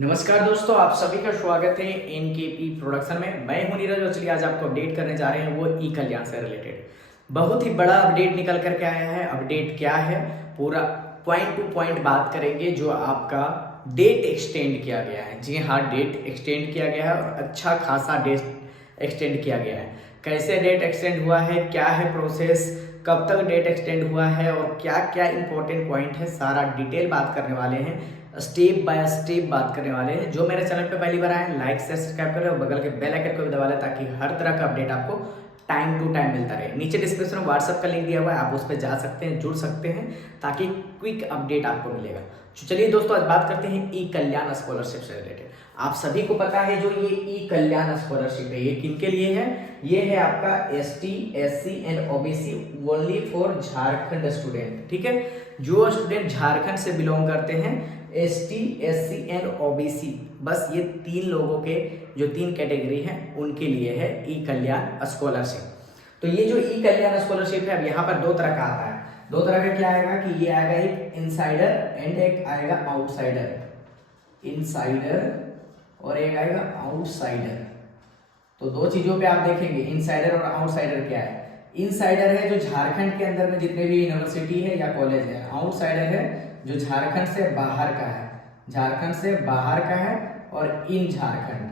नमस्कार दोस्तों, आप सभी का स्वागत है एनकेपी प्रोडक्शन में। मैं हूं नीरज और चलिए आज आपको अपडेट करने जा रहे हैं वो ई कल्याण से रिलेटेड बहुत ही बड़ा अपडेट निकल करके आया है। अपडेट क्या है, पूरा पॉइंट टू पॉइंट बात करेंगे। जो आपका डेट एक्सटेंड किया गया है, जी हाँ, डेट एक्सटेंड किया गया है और अच्छा खासा डेट एक्सटेंड किया गया है। कैसे डेट एक्सटेंड हुआ है, क्या है प्रोसेस, कब तक डेट एक्सटेंड हुआ है और क्या क्या इंपॉर्टेंट पॉइंट है, सारा डिटेल बात करने वाले हैं। स्टेप बाय स्टेप बात करने वाले हैं। जो मेरे चैनल पे पहली बार आए, लाइक शेयर सब्सक्राइब करें और बगल के बेल आइकन को भी दबा लें ताकि हर तरह का अपडेट आपको टाइम टू टाइम मिलता रहे। नीचे डिस्क्रिप्शन में व्हाट्सएप का लिंक दिया हुआ है, आप उस पर जा सकते हैं, जुड़ सकते हैं ताकि क्विक अपडेट आपको मिलेगा। तो चलिए दोस्तों, आज बात करते हैं ई कल्याण स्कॉलरशिप से रिलेटेड। आप सभी को पता है जो ये ई कल्याण स्कॉलरशिप है ये किनके लिए है। ये है आपका ST SC and OBC only for Jharkhand student. ठीक है, जो स्टूडेंट झारखंड से बिलोंग करते हैं, ST SC एंड OBC, बस ये तीन लोगों के जो तीन कैटेगरी हैं उनके लिए है ई कल्याण स्कॉलरशिप। तो ये जो ई कल्याण स्कॉलरशिप है, अब यहाँ पर दो तरह का आता है। दो तरह का क्या आएगा कि ये आएगा एक इनसाइडर एंड एक आएगा आउटसाइडर। इनसाइडर और एक आएगा आउटसाइडर। तो दो चीजों पे आप देखेंगे इनसाइडर और आउटसाइडर क्या है। इनसाइडर है जो झारखंड के अंदर में जितने भी यूनिवर्सिटी है या कॉलेज है। आउटसाइडर है जो झारखंड से बाहर का है, झारखंड से बाहर का है और इन झारखंड।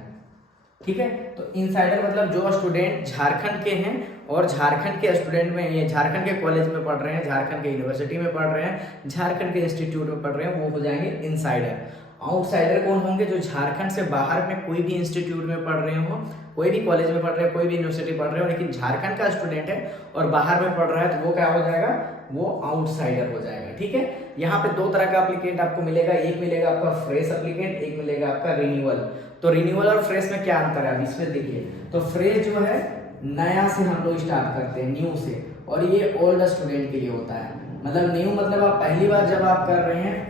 ठीक है, तो इनसाइडर मतलब जो स्टूडेंट झारखंड के हैं और झारखंड के स्टूडेंट में, ये झारखंड के कॉलेज में पढ़ रहे हैं, झारखंड के यूनिवर्सिटी में पढ़ रहे हैं, झारखंड के इंस्टीट्यूट में पढ़ रहे हैं, वो हो जाएंगे इनसाइडर। आउटसाइडर कौन होंगे, जो झारखंड से बाहर में कोई भी इंस्टीट्यूट में पढ़ रहे हो, कोई भी कॉलेज में पढ़ रहे हैं, कोई भी यूनिवर्सिटी पढ़ रहे हो, लेकिन झारखंड का स्टूडेंट है और बाहर में पढ़ रहा है, तो वो क्या हो जाएगा, वो आउटसाइडर हो जाएगा। ठीक है, यहाँ पे दो तरह का एप्लीकेंट आपको मिलेगा। एक मिलेगा आपका फ्रेश एप्लीकेंट, एक मिलेगा आपका रिन्यूअल। तो रिन्यूअल और फ्रेश में क्या अंतर है, अब इसमें देखिए। तो फ्रेश जो है नया से हम लोग स्टार्ट करते हैं, न्यू से, और ये ओल्ड स्टूडेंट के लिए होता है। मतलब न्यू मतलब आप पहली बार जब आप कर रहे हैं,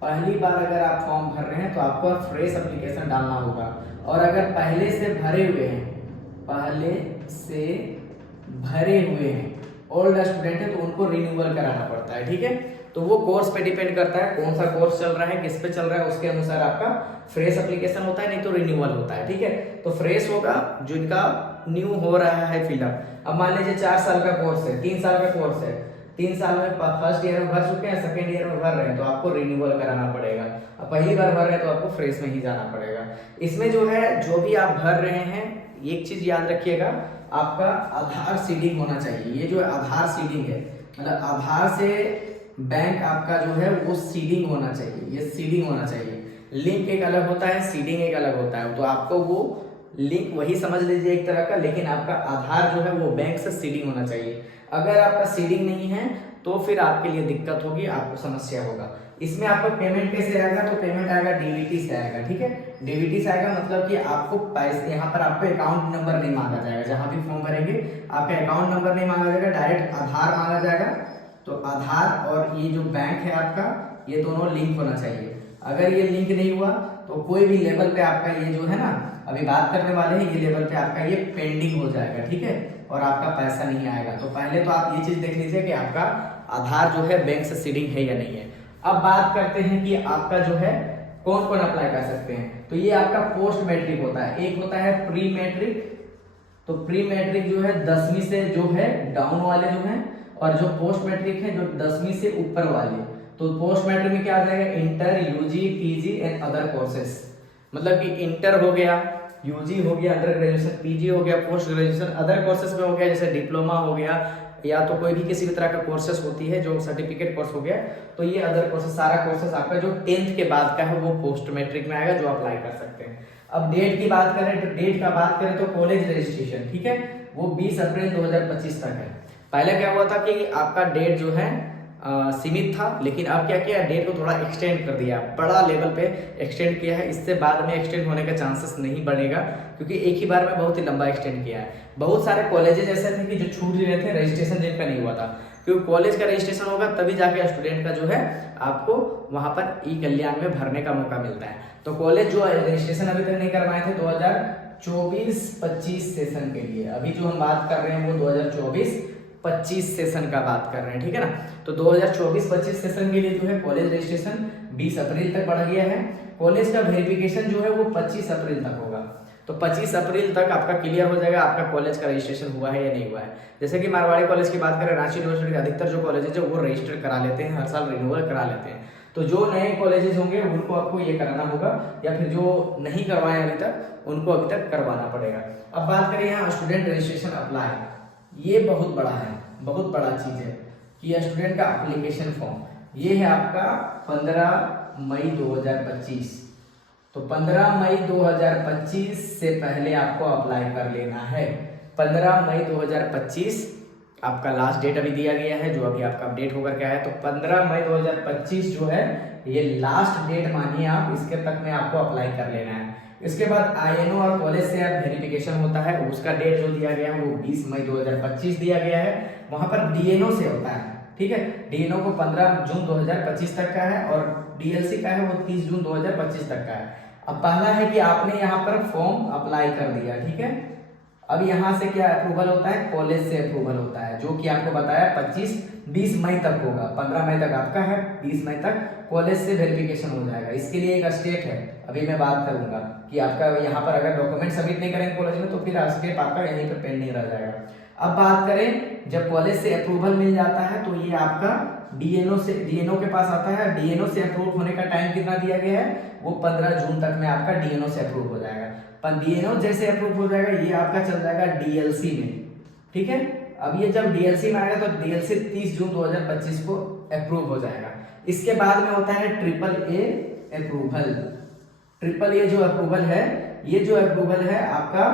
पहली बार अगर आप फॉर्म भर रहे हैं तो आपको फ्रेश एप्लीकेशन डालना होगा। और अगर पहले से भरे हुए हैं ओल्ड स्टूडेंट है तो उनको रिन्यूअल कराना पड़ता है। ठीक है, तो वो कोर्स पे डिपेंड करता है कौन सा कोर्स चल रहा है, किस पे चल रहा है, उसके अनुसार आपका फ्रेश एप्लीकेशन होता है, नहीं तो रिन्यूअल होता है। ठीक है, तो फ्रेश होगा जिनका न्यू हो रहा है फिलअप। अब मान लीजिए 4 साल का कोर्स है, 3 साल का कोर्स है, 3 साल में फर्स्ट ईयर में भर चुके हैं, सेकेंड ईयर में भर रहे हैं, तो आपको रिन्यूअल कराना पड़ेगा। अब पहली बार भर रहे हैं तो आपको फ्रेश में ही जाना पड़ेगा। इसमें जो है, जो भी आप भर रहे हैं, एक चीज याद रखिएगा, आपका आधार सीडिंग होना चाहिए। ये जो आधार सीडिंग है, मतलब आधार से बैंक आपका जो है वो सीडिंग होना चाहिए, ये सीडिंग होना चाहिए। लिंक एक अलग होता है, सीडिंग एक अलग होता है। तो आपको वो लिंक वही समझ लीजिए एक तरह का, लेकिन आपका आधार जो है वो बैंक से सीडिंग होना चाहिए। अगर आपका सीडिंग नहीं है तो फिर आपके लिए दिक्कत होगी, आपको समस्या होगा। इसमें आपका पेमेंट कैसे आएगा, तो पेमेंट आएगा डीबीटी से आएगा। ठीक है, डीबीटी से आएगा मतलब कि आपको पैसे, यहाँ पर आपको अकाउंट नंबर नहीं मांगा जाएगा। जहां भी फॉर्म भरेंगे आपका अकाउंट नंबर नहीं मांगा जाएगा, डायरेक्ट आधार मांगा जाएगा। तो आधार और ये जो बैंक है आपका, ये दोनों लिंक होना चाहिए। अगर ये लिंक नहीं हुआ तो कोई भी लेवल पे आपका ये जो है ना, अभी बात करने वाले हैं, ये लेवल पे आपका ये पेंडिंग हो जाएगा। ठीक है, और आपका पैसा नहीं आएगा। तो पहले तो आप ये चीज देख लीजिए कि आपका आधार जो है बैंक से सीडिंग है या नहीं है। अब बात करते हैं कि आपका जो है कौन कौन अप्लाई कर सकते हैं। तो ये आपका पोस्ट मैट्रिक होता है, एक होता है प्री मैट्रिक। तो प्री मैट्रिक जो है 10वीं से जो है डाउन वाले जो हैं, और जो पोस्ट मैट्रिक है जो 10वीं से ऊपर वाले। तो पोस्ट मैट्रिक में क्या आ जाएगा, inter, UG, PG and other courses. मतलब कि इंटर हो गया, यूजी हो गया, अंडर ग्रेजुएशन, पीजी हो गया, पोस्ट ग्रेजुएशन, अदर कोर्सेज में हो गया, जैसे डिप्लोमा हो गया, या तो कोई भी किसी भी तरह का कोर्सेस होती है जो सर्टिफिकेट कोर्स हो गया। तो ये अदर कोर्सेस, सारा कोर्सेस आपका जो 10th के बाद का है वो पोस्ट मैट्रिक में आएगा, जो अप्लाई कर सकते हैं। अब डेट की बात करें तो डेट का बात करें तो कॉलेज रजिस्ट्रेशन, ठीक है, वो 20 अप्रैल 2025 तक है। पहले क्या हुआ था कि आपका डेट जो है सीमित था, लेकिन अब क्या किया, डेट को थोड़ा एक्सटेंड कर दिया, बड़ा लेवल पे एक्सटेंड किया है। इससे बाद में एक्सटेंड होने का चांसेस नहीं बढ़ेगा, क्योंकि एक ही बार में बहुत ही लंबा एक्सटेंड किया है। बहुत सारे कॉलेजेस ऐसे थे कि जो छूट रहे थे, रजिस्ट्रेशन जिनका नहीं हुआ था, क्योंकि कॉलेज का रजिस्ट्रेशन होगा तभी जाके स्टूडेंट का जो है आपको वहां पर ई कल्याण में भरने का मौका मिलता है। तो कॉलेज जो रजिस्ट्रेशन अभी तक नहीं करवाए थे 2024-25 सेशन के लिए, अभी जो हम बात कर रहे हैं वो 2024-25 सेशन का बात कर रहे हैं। ठीक है ना, तो 2024-25 सेशन के लिए जो है कॉलेज रजिस्ट्रेशन 20 अप्रैल तक बढ़ गया है। कॉलेज का वेरिफिकेशन जो है वो 25 अप्रैल तक होगा। तो 25 अप्रैल तक आपका क्लियर हो जाएगा आपका कॉलेज का रजिस्ट्रेशन हुआ है या नहीं हुआ है। जैसे कि मारवाड़ी कॉलेज की बात करें, रांची यूनिवर्सिटी के अधिकतर जो कॉलेजेज है वो रजिस्टर करा लेते हैं, हर साल रिन्यूअल करा लेते हैं। तो जो नए कॉलेजेस होंगे उनको आपको ये कराना होगा, या फिर जो नहीं करवाए अभी तक उनको अभी तक करवाना पड़ेगा। अब बात करें यहाँ स्टूडेंट रजिस्ट्रेशन अप्लाई, ये बहुत बड़ा है, बहुत बड़ा चीज है कि स्टूडेंट का एप्लीकेशन फॉर्म ये है आपका 15 मई 2025। तो 15 मई 2025 से पहले आपको अप्लाई कर लेना है। 15 मई 2025 आपका लास्ट डेट अभी दिया गया है, जो अभी आपका अपडेट होकर के आया है। तो 15 मई 2025 जो है ये लास्ट डेट मानिए आप, इसके तक में आपको अप्लाई कर लेना है। इसके बाद आईएनओ और कॉलेज से आप वेरिफिकेशन होता है, उसका डेट जो दिया गया है वो 20 मई 2025 दिया गया है। वहां पर डीएनओ से होता है, ठीक है। डीएनओ को 15 जून 2025 तक का है और डीएलसी का है वो 30 जून 2025 तक का है। अब पहला है कि आपने यहाँ पर फॉर्म अप्लाई कर दिया, ठीक है। अब यहाँ से क्या अप्रूवल होता है, कॉलेज से अप्रूवल होता है, जो कि आपको बताया 20 मई तक होगा। 15 मई तक आपका है, 20 मई तक कॉलेज से वेरिफिकेशन हो जाएगा। इसके लिए एक स्टेप है, अभी मैं बात करूंगा कि आपका यहाँ पर अगर डॉक्यूमेंट सबमिट नहीं करेंगे कॉलेज में तो फिर स्टेप आपका यहीं पर पेंडिंग रह जाएगा। अब बात करें, जब कॉलेज से अप्रूवल मिल जाता है तो ये आपका डीएनओ के पास आता है। डीएनओ से अप्रूव होने का टाइम कितना दिया गया है, वो 15 जून तक में आपका डीएनओ से अप्रूव हो जाएगा। पर डीएनओ जैसे अप्रूव हो जाएगा ये आपका चल जाएगा डीएलसी में, ठीक है। अब ये जब डीएलसी में आएगा तो डीएलसी 30 जून 2025 को अप्रूव हो जाएगा। इसके बाद में होता है triple A approval. Triple A जो अप्रूवल है, ये जो अप्रूवल है आपका,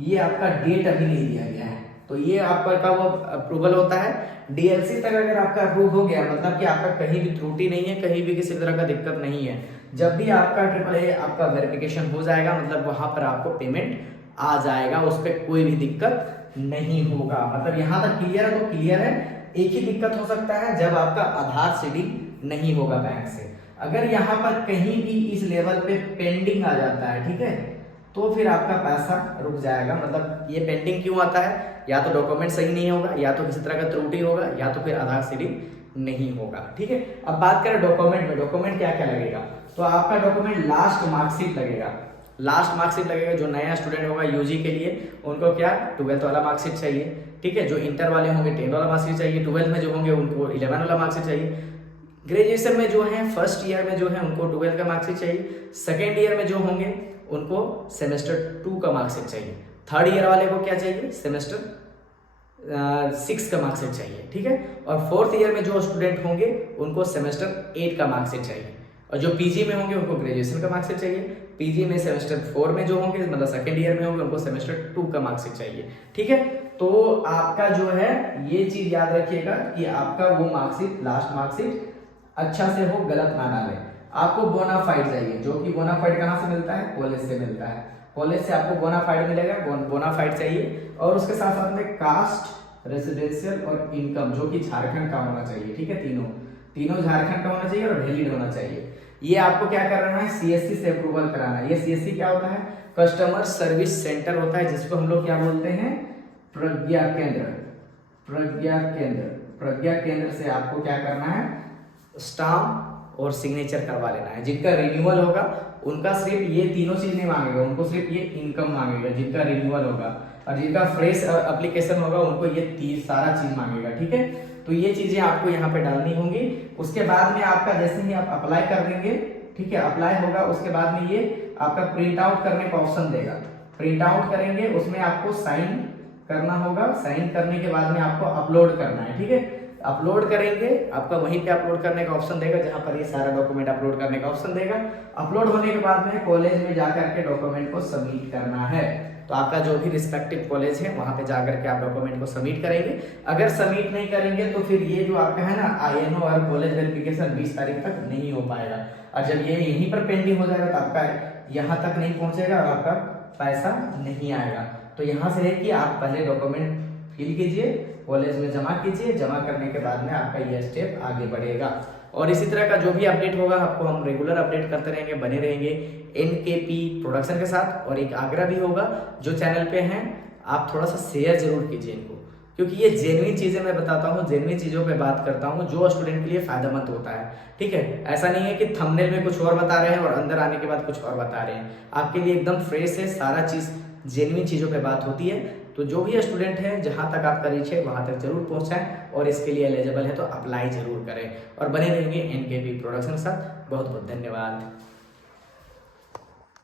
ये आपका डेट अभी नहीं दिया गया है, तो ये आपका वो अप्रूवल होता है। डीएलसी तक अगर आपका अप्रूव हो गया, मतलब कि आपका कहीं भी त्रुटि नहीं है, कहीं भी किसी तरह का दिक्कत नहीं है, जब भी आपका ट्रिपल ए आपका वेरिफिकेशन हो जाएगा, मतलब वहां पर आपको पेमेंट आ जाएगा, उस पर कोई भी दिक्कत नहीं होगा। मतलब यहाँ तक क्लियर है तो क्लियर है। एक ही दिक्कत हो सकता है जब आपका आधार सीडिंग नहीं होगा बैंक से। अगर यहाँ पर कहीं भी इस लेवल पे पेंडिंग आ जाता है, ठीक है, तो फिर आपका पैसा रुक जाएगा। मतलब ये पेंडिंग क्यों आता है, या तो डॉक्यूमेंट सही नहीं होगा, या तो किसी तरह का त्रुटि होगा, या तो फिर आधार सीडिंग नहीं होगा, ठीक है। अब बात करें डॉक्यूमेंट में, डॉक्यूमेंट क्या क्या लगेगा, तो आपका डॉक्यूमेंट लास्ट मार्कशीट लगेगा। लास्ट मार्कशीट लगेगा, जो नया स्टूडेंट होगा यूजी के लिए उनको क्या 12th वाला मार्कशीट चाहिए, ठीक है। जो इंटर वाले होंगे 10 वाला मार्कशीट चाहिए, 12th में जो होंगे उनको 11 वाला मार्कशीट चाहिए। ग्रेजुएशन में जो है फर्स्ट ईयर में जो है उनको 12th का मार्कशीट चाहिए। सेकेंड ईयर में जो होंगे उनको सेमेस्टर 2 का मार्कशीट चाहिए। थर्ड ईयर वाले को क्या चाहिए, सेमेस्टर 6 का मार्कशीट चाहिए, ठीक है। और फोर्थ ईयर में जो स्टूडेंट होंगे उनको सेमेस्टर 8 का मार्कशीट चाहिए। और जो पीजी में होंगे उनको ग्रेजुएशन का मार्कशीट चाहिए। पीजी में सेमेस्टर 4 में जो होंगे, मतलब सेकेंड ईयर में होंगे, उनको सेमेस्टर 2 का मार्कशीट चाहिए, ठीक है। तो आपका जो है ये चीज याद रखिएगा कि आपका वो मार्कशीट, लास्ट मार्कशीट अच्छा से हो, गलत ना डाले। आपको बोनाफाइड चाहिए, जो कि बोनाफाइड कहाँ से मिलता है, कॉलेज से मिलता है। कॉलेज से आपको बोनाफाइड मिलेगा, बोनाफाइड चाहिए। और उसके साथ साथ में कास्ट, रेसिडेंशियल और इनकम, जो कि झारखंड का होना चाहिए, ठीक है। तीनों झारखंड का होना चाहिए और वैलिड होना चाहिए। ये आपको क्या करना है, सीएससी से अप्रूवल कराना है। ये सीएससी क्या होता है, कस्टमर सर्विस सेंटर होता है, जिसको हम लोग क्या बोलते हैं, प्रज्ञा केंद्र। प्रज्ञा केंद्र से आपको क्या करना है, स्टाम्प और सिग्नेचर करवा लेना है। जिनका रिन्यूअल होगा उनका सिर्फ ये तीनों चीज नहीं मांगेगा, उनको सिर्फ ये इनकम मांगेगा जिनका रिन्यूअल होगा, और जिनका फ्रेश एप्लीकेशन होगा उनको ये सारा चीज मांगेगा, ठीक है। तो ये चीजें आपको यहाँ पे डालनी होंगी। उसके बाद में आपका जैसे ही आप अप्लाई कर देंगे, ठीक है, अप्लाई होगा, उसके बाद में ये आपका प्रिंट आउट करने का ऑप्शन देगा। प्रिंट आउट करेंगे, उसमें आपको साइन करना होगा। साइन करने के बाद में आपको अपलोड करना है, ठीक है। अपलोड करेंगे, आपका वहीं पे अपलोड करने का ऑप्शन देगा, जहां पर ये सारा डॉक्यूमेंट अपलोड करने का ऑप्शन देगा। अपलोड होने के बाद में कॉलेज में जाकर के डॉक्यूमेंट को सबमिट करना है। तो आपका जो भी रिस्पेक्टिव कॉलेज है वहां पे जाकर के आप डॉक्यूमेंट को सबमिट करेंगे। अगर सबमिट नहीं करेंगे तो फिर ये जो आपका है ना आईएनओ और कॉलेज वेरिफिकेशन 20 तारीख तक नहीं हो पाएगा। और जब ये यहीं पर पेंडिंग हो जाएगा तो आपका यहाँ तक नहीं पहुंचेगा और आपका पैसा नहीं आएगा। तो यहाँ से है कि आप पहले डॉक्यूमेंट फिल कीजिए, कॉलेज में जमा कीजिए, जमा करने के बाद में आपका ये स्टेप आगे बढ़ेगा। और इसी तरह का जो भी अपडेट होगा आपको हम रेगुलर अपडेट करते रहेंगे, बने रहेंगे एनकेपी प्रोडक्शन के साथ। और एक आग्रह भी होगा, जो चैनल पे हैं आप थोड़ा सा शेयर जरूर कीजिए इनको, क्योंकि ये जेन्युइन चीज़ें मैं बताता हूँ, जेन्युइन चीज़ों पे बात करता हूँ जो स्टूडेंट के लिए फायदेमंद होता है। ठीक है, ऐसा नहीं है कि थंबनेल में कुछ और बता रहे हैं और अंदर आने के बाद कुछ और बता रहे हैं। आपके लिए एकदम फ्रेश है, सारा चीज़ जेन्युइन चीज़ों पे बात होती है। तो जो भी स्टूडेंट है, जहाँ तक आपका रीच है वहाँ तक जरूर पहुँचाएं और इसके लिए एलिजिबल है तो अप्लाई जरूर करें और बने रहेंगे एनकेपी प्रोडक्शन के साथ। बहुत बहुत धन्यवाद।